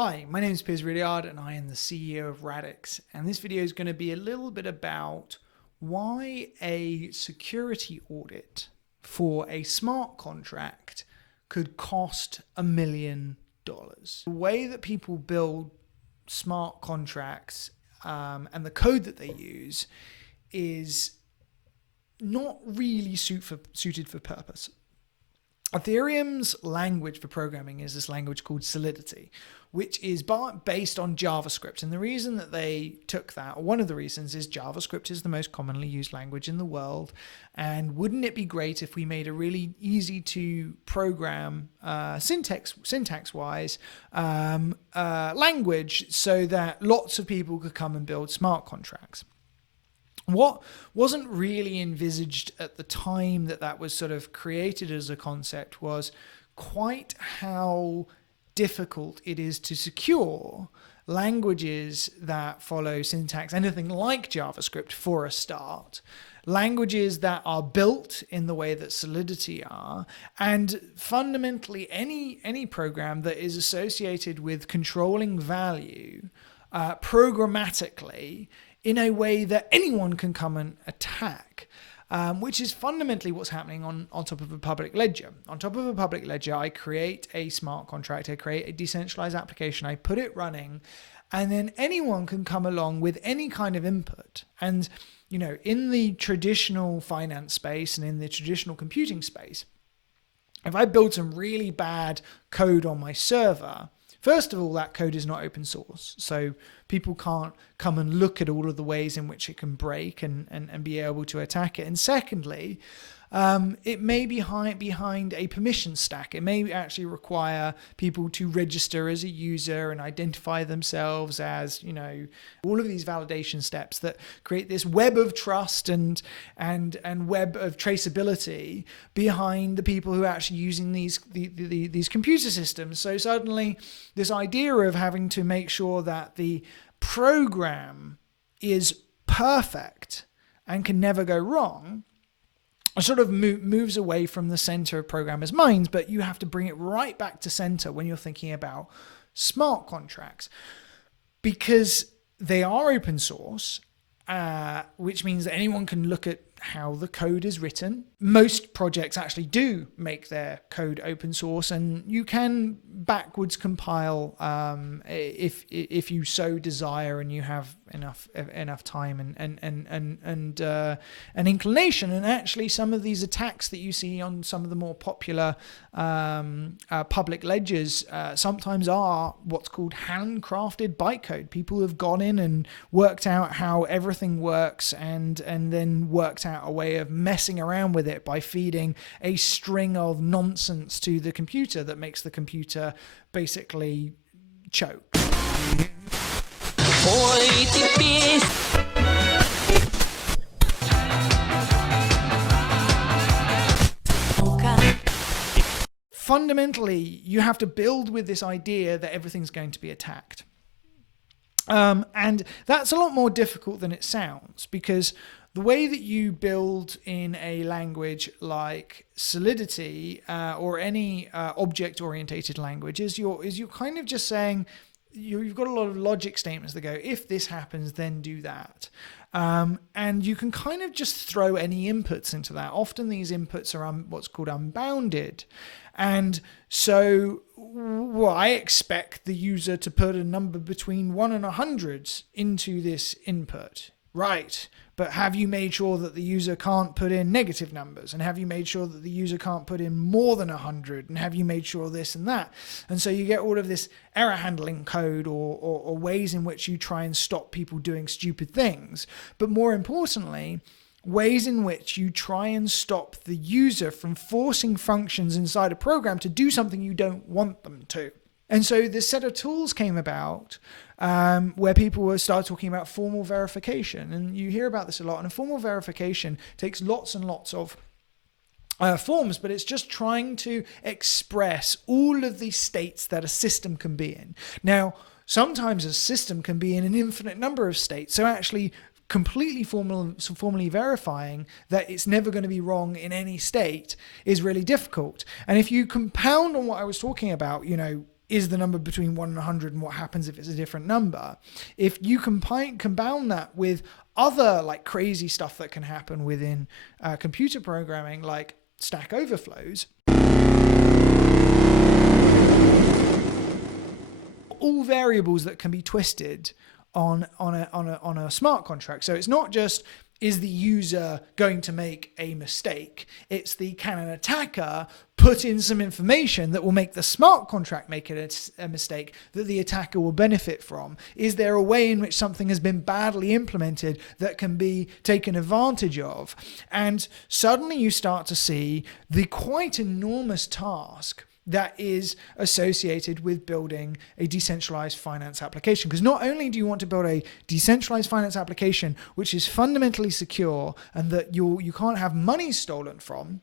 Hi, my name is Piers Ridyard and I am the CEO of Radix. And this video is going to be a little bit about why a security audit for a smart contract could cost $1 million. The way that people build smart contracts and the code that they use is not really suited for purpose. Ethereum's language for programming is this language called Solidity, which is based on JavaScript. And the reason that they took that, or one of the reasons, is JavaScript is the most commonly used language in the world. And wouldn't it be great if we made a really easy to program syntax-wise language so that lots of people could come and build smart contracts? What wasn't really envisaged at the time that was sort of created as a concept was quite how difficult it is to secure languages that follow syntax, anything like JavaScript for a start, languages that are built in the way that Solidity are, and fundamentally any program that is associated with controlling value programmatically in a way that anyone can come and attack, which is fundamentally what's happening on top of a public ledger. On top of a public ledger, I create a smart contract, I create a decentralized application, I put it running, and then anyone can come along with any kind of input. And, you know, in the traditional finance space and in the traditional computing space, if I build some really bad code on my server, first of all, that code is not open source, so people can't come and look at all of the ways in which it can break and be able to attack it. And secondly, it may be behind a permission stack. It may actually require people to register as a user and identify themselves as, you know, all of these validation steps that create this web of trust and web of traceability behind the people who are actually using these computer systems. So suddenly this idea of having to make sure that the program is perfect and can never go wrong sort of moves away from the center of programmers' minds, but you have to bring it right back to center when you're thinking about smart contracts, because they are open source, which means that anyone can look at how the code is written. Most projects actually do make their code open source, and you can backwards compile if you so desire and you have enough time and inclination. And actually, some of these attacks that you see on some of the more popular public ledgers sometimes are what's called handcrafted bytecode. People have gone in and worked out how everything works and then worked out a way of messing around with it by feeding a string of nonsense to the computer that makes the computer basically choke. Fundamentally, you have to build with this idea that everything's going to be attacked. And that's a lot more difficult than it sounds, because the way that you build in a language like Solidity or any object-oriented language is you're kind of just saying, you've got a lot of logic statements that go, if this happens, then do that. And you can kind of just throw any inputs into that. Often these inputs are what's called unbounded. And so I expect the user to put a number between 1 and 100 into this input. Right. But have you made sure that the user can't put in negative numbers? And have you made sure that the user can't put in more than 100? And have you made sure this and that? And so you get all of this error handling code or ways in which you try and stop people doing stupid things. But more importantly, ways in which you try and stop the user from forcing functions inside a program to do something you don't want them to. And so this set of tools came about where people will start talking about formal verification. And you hear about this a lot. And formal verification takes lots and lots of forms, but it's just trying to express all of the states that a system can be in. Now, sometimes a system can be in an infinite number of states. So actually completely formally verifying that it's never going to be wrong in any state is really difficult. And if you compound on what I was talking about, you know, is the number between 1 and 100 and what happens if it's a different number. If you compound that with other like crazy stuff that can happen within computer programming, like Stack Overflows, all variables that can be twisted on a smart contract. So it's not just, is the user going to make a mistake? It's can an attacker put in some information that will make the smart contract make it a mistake that the attacker will benefit from? Is there a way in which something has been badly implemented that can be taken advantage of? And suddenly you start to see the quite enormous task that is associated with building a decentralized finance application. Because not only do you want to build a decentralized finance application which is fundamentally secure and that you can't have money stolen from,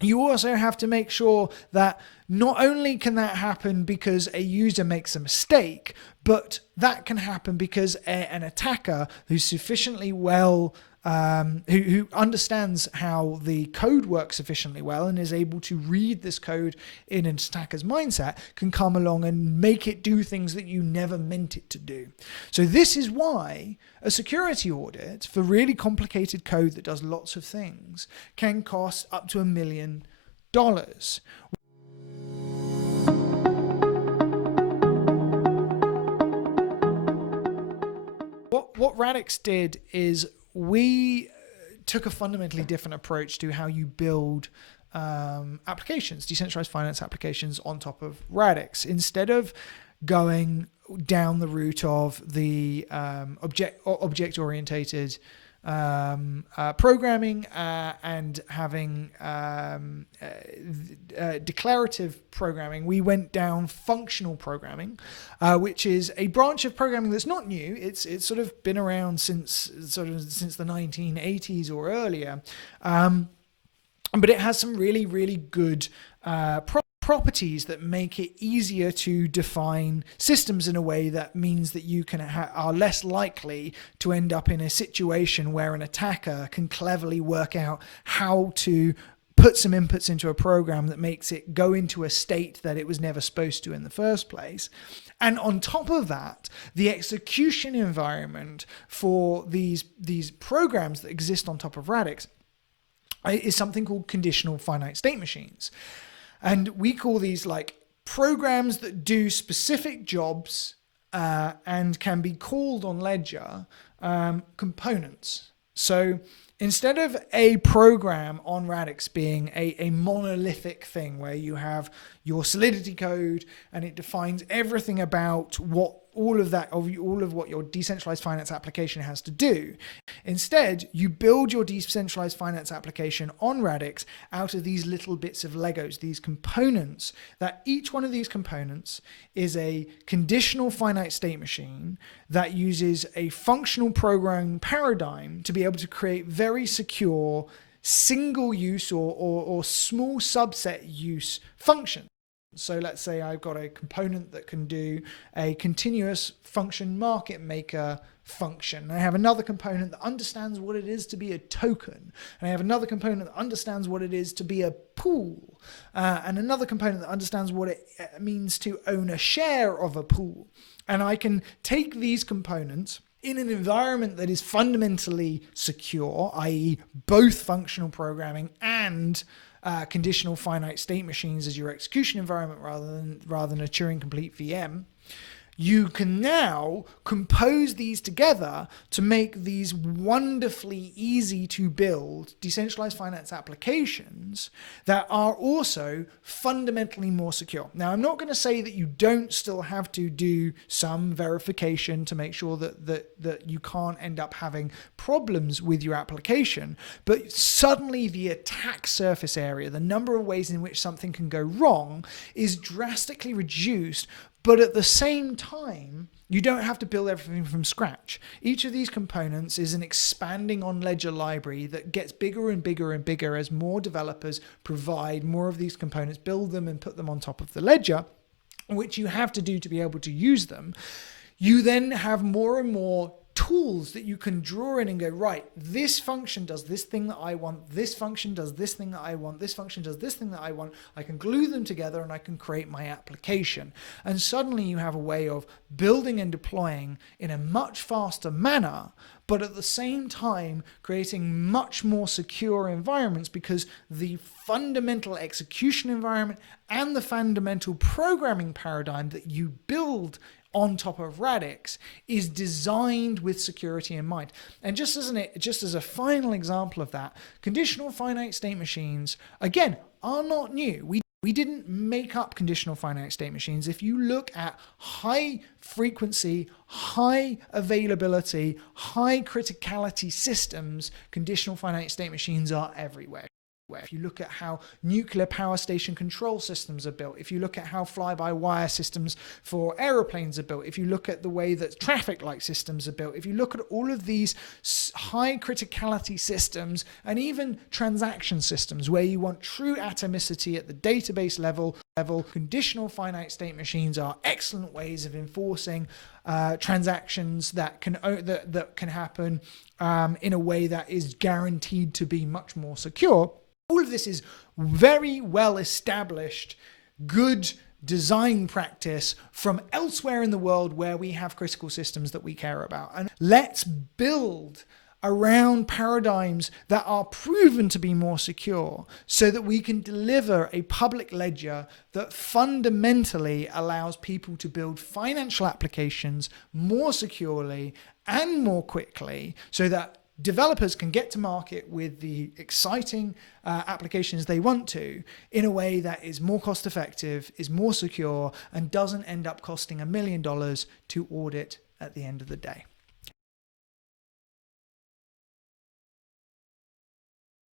you also have to make sure that not only can that happen because a user makes a mistake, but that can happen because an attacker who's sufficiently well who understands how the code works sufficiently well and is able to read this code in an attacker's mindset can come along and make it do things that you never meant it to do. So this is why a security audit for really complicated code that does lots of things can cost up to $1 million. What Radix did is we took a fundamentally different approach to how you build applications, decentralized finance applications on top of Radix. Instead of going down the route of the object-orientated programming and having declarative programming, we went down functional programming, which is a branch of programming that's not new. It's sort of been around since the 1980s or earlier, but it has some really, really good properties that make it easier to define systems in a way that means that you are less likely to end up in a situation where an attacker can cleverly work out how to put some inputs into a program that makes it go into a state that it was never supposed to in the first place. And on top of that, the execution environment for these programs that exist on top of Radix is something called conditional finite state machines. And we call these like programs that do specific jobs and can be called on Ledger components. So instead of a program on Radix being a monolithic thing where you have your Solidity code and it defines everything about all of what your decentralized finance application has to do. Instead, you build your decentralized finance application on Radix out of these little bits of Legos, these components, that each one of these components is a conditional finite state machine that uses a functional programming paradigm to be able to create very secure single use or small subset use functions. So let's say I've got a component that can do a continuous function market maker function. I have another component that understands what it is to be a token. And I have another component that understands what it is to be a pool. And another component that understands what it means to own a share of a pool. And I can take these components in an environment that is fundamentally secure, i.e. both functional programming and conditional finite state machines as your execution environment rather than a Turing complete VM. You can now compose these together to make these wonderfully easy to build decentralized finance applications that are also fundamentally more secure. Now, I'm not going to say that you don't still have to do some verification to make sure that you can't end up having problems with your application, but suddenly the attack surface area, the number of ways in which something can go wrong, is drastically reduced. But at the same time, you don't have to build everything from scratch. Each of these components is an expanding on Ledger library that gets bigger and bigger and bigger as more developers provide more of these components, build them and put them on top of the Ledger, which you have to do to be able to use them. You then have more and more tools that you can draw in and go, right, this function does this thing that I want, this function does this thing that I want, this function does this thing that I want. I can glue them together and I can create my application. And suddenly you have a way of building and deploying in a much faster manner, but at the same time creating much more secure environments, because the fundamental execution environment and the fundamental programming paradigm that you build on top of Radix is designed with security in mind. And just as a final example of that, conditional finite state machines, again, are not new. We didn't make up conditional finite state machines. If you look at high frequency, high availability, high criticality systems, conditional finite state machines are everywhere. If you look at how nuclear power station control systems are built, if you look at how fly-by-wire systems for aeroplanes are built, if you look at the way that traffic light systems are built, if you look at all of these high criticality systems and even transaction systems where you want true atomicity at the database level, conditional finite state machines are excellent ways of enforcing transactions that can happen in a way that is guaranteed to be much more secure. All of this is very well established, good design practice from elsewhere in the world where we have critical systems that we care about. And let's build around paradigms that are proven to be more secure so that we can deliver a public ledger that fundamentally allows people to build financial applications more securely and more quickly, so that developers can get to market with the exciting applications they want to in a way that is more cost effective, is more secure, and doesn't end up costing $1 million to audit at the end of the day.